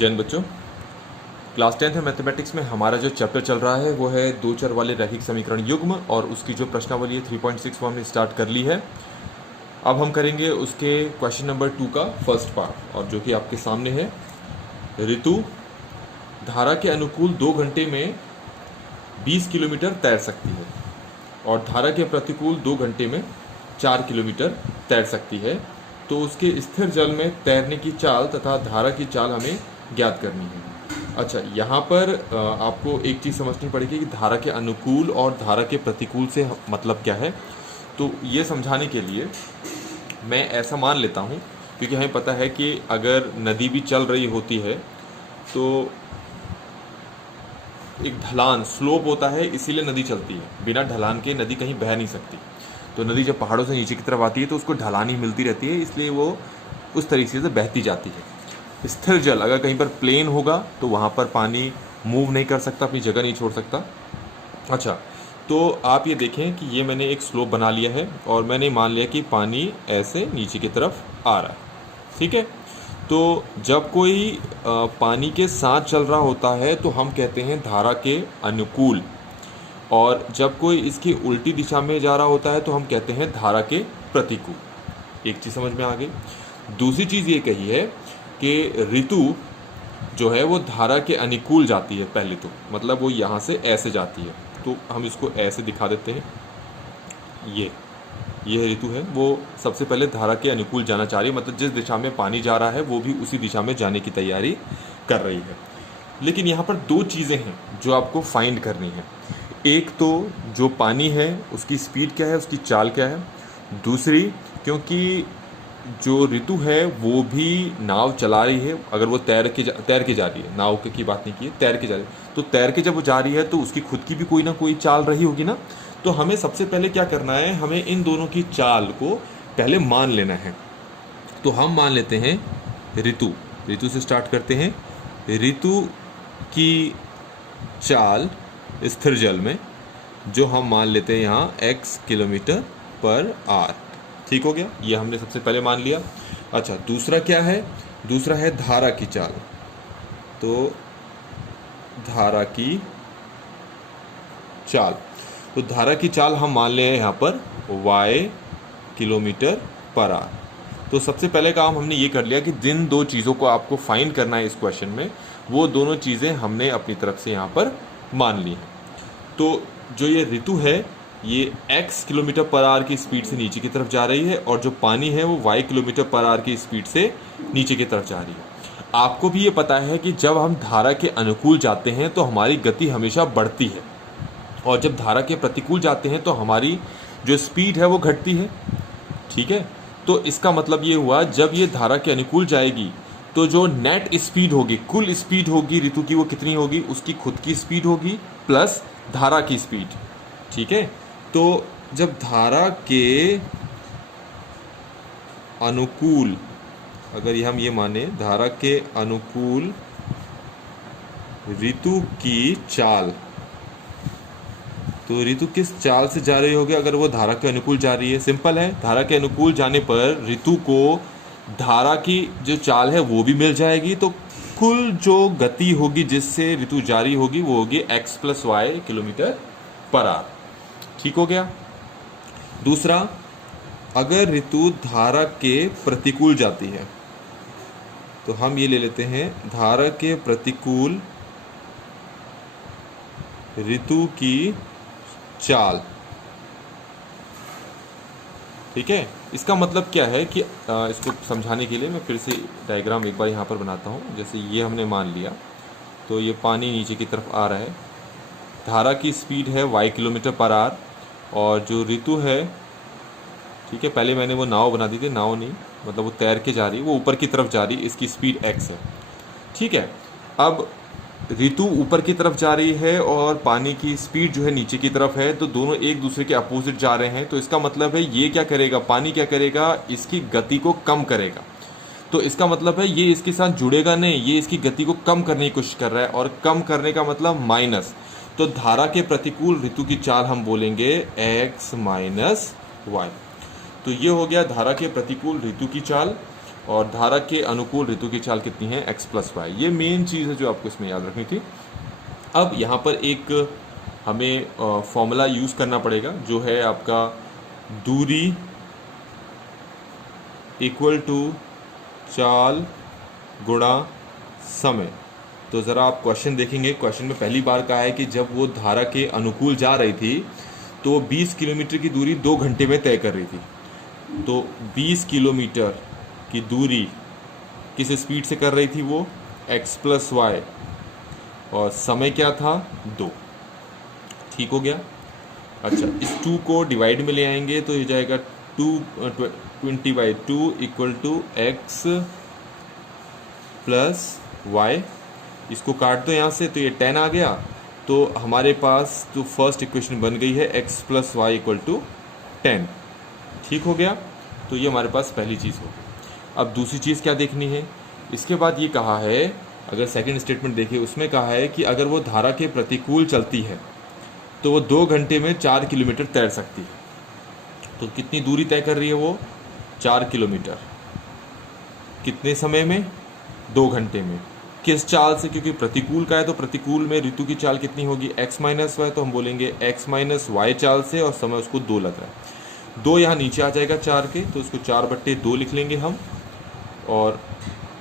जैन बच्चों, class 10th है mathematics में हमारा जो चैप्टर चल रहा है वो है दो चर वाले रैखिक समीकरण युग्म और उसकी जो प्रश्नावली है 3.6 वो हमने स्टार्ट कर ली है। अब हम करेंगे उसके क्वेश्चन नंबर 2 का फर्स्ट पार्ट, और जो कि आपके सामने है। ऋतु धारा के अनुकूल 2 घंटे में 20 किलोमीटर तैर सकती है और धारा के प्रतिकूल 2 घंटे में 4 किलोमीटर तैर सकती है, तो उसके स्थिर जल में तैरने की चाल तथा धारा की चाल हमें ज्ञात करनी है। अच्छा, यहाँ पर आपको एक चीज़ समझनी पड़ेगी कि धारा के अनुकूल और धारा के प्रतिकूल से मतलब क्या है। तो ये समझाने के लिए मैं ऐसा मान लेता हूँ, क्योंकि हमें पता है कि अगर नदी भी चल रही होती है तो एक ढलान स्लोप होता है, इसीलिए नदी चलती है। बिना ढलान के नदी कहीं बह नहीं सकती। तो नदी जब पहाड़ों से नीचे की तरफ आती है तो उसको ढलान ही मिलती रहती है, इसलिए वो उस तरीके से बहती जाती है। स्थिर जल अगर कहीं पर प्लेन होगा तो वहाँ पर पानी मूव नहीं कर सकता, अपनी जगह नहीं छोड़ सकता। अच्छा, तो आप ये देखें कि ये मैंने एक स्लोप बना लिया है और मैंने मान लिया कि पानी ऐसे नीचे की तरफ आ रहा है। ठीक है, तो जब कोई पानी के साथ चल रहा होता है तो हम कहते हैं धारा के अनुकूल, और जब कोई इसकी उल्टी दिशा में जा रहा होता है तो हम कहते हैं धारा के प्रतिकूल। एक चीज़ समझ में आ गई। दूसरी चीज़ ये कही है कि ऋतु जो है वो धारा के अनुकूल जाती है। पहले तो मतलब वो यहाँ से ऐसे जाती है, तो हम इसको ऐसे दिखा देते हैं। ये ऋतु है, वो सबसे पहले धारा के अनुकूल जाना चाह रही है, मतलब जिस दिशा में पानी जा रहा है वो भी उसी दिशा में जाने की तैयारी कर रही है। लेकिन यहाँ पर दो चीज़ें हैं जो आपको फाइंड करनी है। एक तो जो पानी है उसकी स्पीड क्या है, उसकी चाल क्या है। दूसरी, क्योंकि जो ऋतु है वो भी नाव चला रही है, अगर वो तैर के जा रही है, नाव की बात नहीं की है, तैर के जा रही है, तो तैर के जब वो जा रही है तो उसकी खुद की भी कोई ना कोई चाल रही होगी ना। तो हमें सबसे पहले क्या करना है, हमें इन दोनों की चाल को पहले मान लेना है। तो हम मान लेते हैं ऋतु से स्टार्ट करते हैं। ऋतु की चाल स्थिर जल में जो हम मान लेते हैं यहाँ x किलोमीटर पर आवर। ठीक हो गया, ये हमने सबसे पहले मान लिया। अच्छा, दूसरा क्या है, दूसरा है धारा की चाल। तो धारा की चाल, तो धारा की चाल हम मान ले यहाँ पर y किलोमीटर पर आवर। तो सबसे पहले काम हमने ये कर लिया कि जिन दो चीज़ों को आपको फाइंड करना है इस क्वेश्चन में, वो दोनों चीज़ें हमने अपनी तरफ से यहाँ पर मान ली हैं। तो जो ये ऋतु है ये x किलोमीटर पर आवर की स्पीड से नीचे की तरफ जा रही है, और जो पानी है वो y किलोमीटर पर आवर की स्पीड से नीचे की तरफ जा रही है। आपको भी ये पता है कि जब हम धारा के अनुकूल जाते हैं तो हमारी गति हमेशा बढ़ती है, और जब धारा के प्रतिकूल जाते हैं तो हमारी जो स्पीड है वो घटती है। ठीक है, तो इसका मतलब ये हुआ जब ये धारा के अनुकूल जाएगी तो जो नेट स्पीड होगी, कुल स्पीड होगी ऋतु की, वो कितनी होगी, उसकी खुद की स्पीड होगी प्लस धारा की स्पीड। ठीक है, तो जब धारा के अनुकूल, अगर हम ये माने धारा के अनुकूल ऋतु की चाल, तो ऋतु किस चाल से जा रही होगी अगर वो धारा के अनुकूल जा रही है। सिंपल है, धारा के अनुकूल जाने पर ऋतु को धारा की जो चाल है वो भी मिल जाएगी, तो कुल जो गति होगी जिससे ऋतु जारी होगी वो होगी x + y kilometre per hour. ठीक हो गया। दूसरा, अगर ऋतु धारा के प्रतिकूल जाती है तो हम ये ले लेते हैं धारा के प्रतिकूल ऋतु की चाल। ठीक है, इसका मतलब क्या है कि इसको समझाने के लिए मैं फिर से डायग्राम एक बार यहाँ पर बनाता हूँ। जैसे ये हमने मान लिया, तो ये पानी नीचे की तरफ आ रहा है, धारा की स्पीड है y किलोमीटर पर आवर, और जो ऋतु है, ठीक है, पहले मैंने वो नाव बना दी थी, नाव नहीं मतलब वो तैर के जा रही है, वो ऊपर की तरफ जा रही है, इसकी स्पीड x है। ठीक है, अब ऋतु ऊपर की तरफ जा रही है और पानी की स्पीड जो है नीचे की तरफ है, तो दोनों एक दूसरे के अपोजिट जा रहे हैं। तो इसका मतलब है ये क्या करेगा, पानी क्या करेगा, इसकी गति को कम करेगा। तो इसका मतलब है ये इसके साथ जुड़ेगा नहीं, ये इसकी गति को कम करने की कोशिश कर रहा है, और कम करने का मतलब माइनस। तो धारा के प्रतिकूल ऋतु की चाल हम बोलेंगे x - y। तो ये हो गया धारा के प्रतिकूल ऋतु की चाल। और धारा के अनुकूल ऋतु की चाल कितनी है, x प्लस वाई। ये मेन चीज़ है जो आपको इसमें याद रखनी थी। अब यहाँ पर एक हमें फॉर्मूला यूज़ करना पड़ेगा जो है आपका दूरी इक्वल टू चाल गुणा समय। तो ज़रा आप क्वेश्चन देखेंगे, क्वेश्चन में पहली बार कहा है कि जब वो धारा के अनुकूल जा रही थी तो 20 किलोमीटर की दूरी 2 घंटे में तय कर रही थी। तो 20 किलोमीटर की दूरी किस स्पीड से कर रही थी वो, x प्लस वाई, और समय क्या था 2। ठीक हो गया। अच्छा, इस 2 को डिवाइड में ले आएंगे तो ये जाएगा 20/2 equal to x plus y. इसको काट दो यहाँ से तो ये 10 आ गया। तो हमारे पास जो फर्स्ट इक्वेशन बन गई है x plus y equal to 10। ठीक हो गया। तो ये हमारे पास पहली चीज़ हो गई। अब दूसरी चीज़ क्या देखनी है, इसके बाद ये कहा है, अगर सेकंड स्टेटमेंट देखिए उसमें कहा है कि अगर वो धारा के प्रतिकूल चलती है तो वो 2 घंटे में 4 किलोमीटर तैर सकती है। तो कितनी दूरी तय कर रही है वो, 4 किलोमीटर। कितने समय में, 2 घंटे में। किस चाल से, क्योंकि प्रतिकूल का है तो प्रतिकूल में ऋतु की चाल कितनी होगी, x माइनस वाई। तो हम बोलेंगे x माइनस वाई चाल से, और समय उसको 2 लग रहा है। 2 यहाँ नीचे आ जाएगा 4 के, तो उसको 4/2 लिख लेंगे हम, और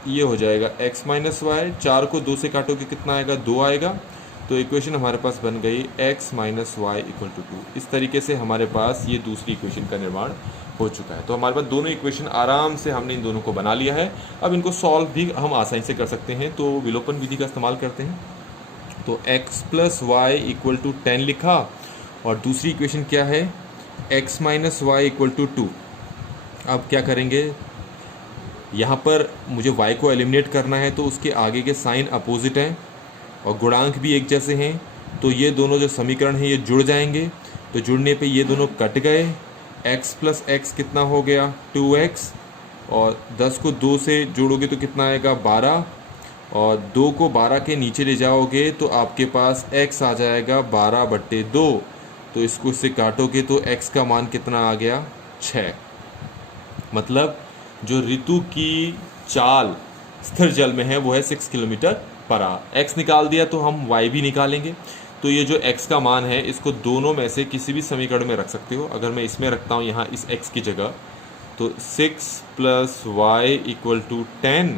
ये हो जाएगा x माइनस वाई। 4 को 2 से काटोगे कितना आएगा, 2 आएगा। तो इक्वेशन हमारे पास बन गई x minus y equal to 2। इस तरीके से हमारे पास ये दूसरी इक्वेशन का निर्माण हो चुका है। तो हमारे पास दोनों इक्वेशन आराम से हमने इन दोनों को बना लिया है। अब इनको सॉल्व भी हम आसानी से कर सकते हैं, तो विलोपन विधि का इस्तेमाल करते हैं। तो x plus y equal to 10 लिखा, और दूसरी इक्वेशन क्या है, x minus y equal to 2। अब क्या करेंगे, यहाँ पर मुझे y को एलिमिनेट करना है, तो उसके आगे के साइन अपोजिट हैं और गुणांक भी एक जैसे हैं। तो ये दोनों जो समीकरण हैं ये जुड़ जाएंगे। तो जुड़ने पे ये दोनों कट गए। x प्लस एक्स कितना हो गया, 2x, और 10 को 2 से जोड़ोगे तो कितना आएगा, 12, और 2 को 12 के नीचे ले जाओगे तो आपके पास x आ जाएगा 12/2। तो इसको इससे काटोगे तो x का मान कितना आ गया, 6। मतलब जो ऋतु की चाल स्थिर जल में है वो है 6 किलोमीटर पर आवर। x निकाल दिया तो हम y भी निकालेंगे। तो ये जो x का मान है इसको दोनों में से किसी भी समीकरण में रख सकते हो। अगर मैं इसमें रखता हूँ यहाँ इस x की जगह, तो 6 प्लस वाई इक्वल टू 10,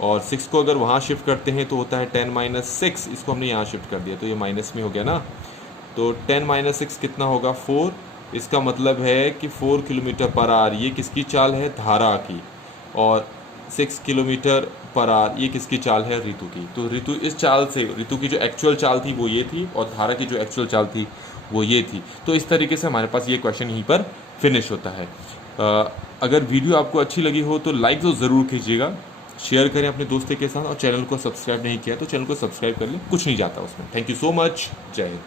और 6 को अगर वहाँ शिफ्ट करते हैं तो होता है 10 माइनस 6। इसको हमने यहाँ शिफ्ट कर दिया तो ये माइनस में हो गया ना। तो 10 माइनस 6 कितना होगा, 4। इसका मतलब है कि 4 किलोमीटर पर आवर ये किसकी चाल है, धारा की, और 6 किलोमीटर पर आवर ये किसकी चाल है, ऋतु की। तो ऋतु इस चाल से, ऋतु की जो एक्चुअल चाल थी वो ये थी, और धारा की जो एक्चुअल चाल थी वो ये थी। तो इस तरीके से हमारे पास ये क्वेश्चन यहीं पर फिनिश होता है। अगर वीडियो आपको अच्छी लगी हो तो लाइक तो ज़रूर कीजिएगा, शेयर करें अपने दोस्तों के साथ, और चैनल को सब्सक्राइब नहीं किया तो चैनल को सब्सक्राइब कर लें, कुछ नहीं जाता उसमें। थैंक यू सो मच, जय हिंद।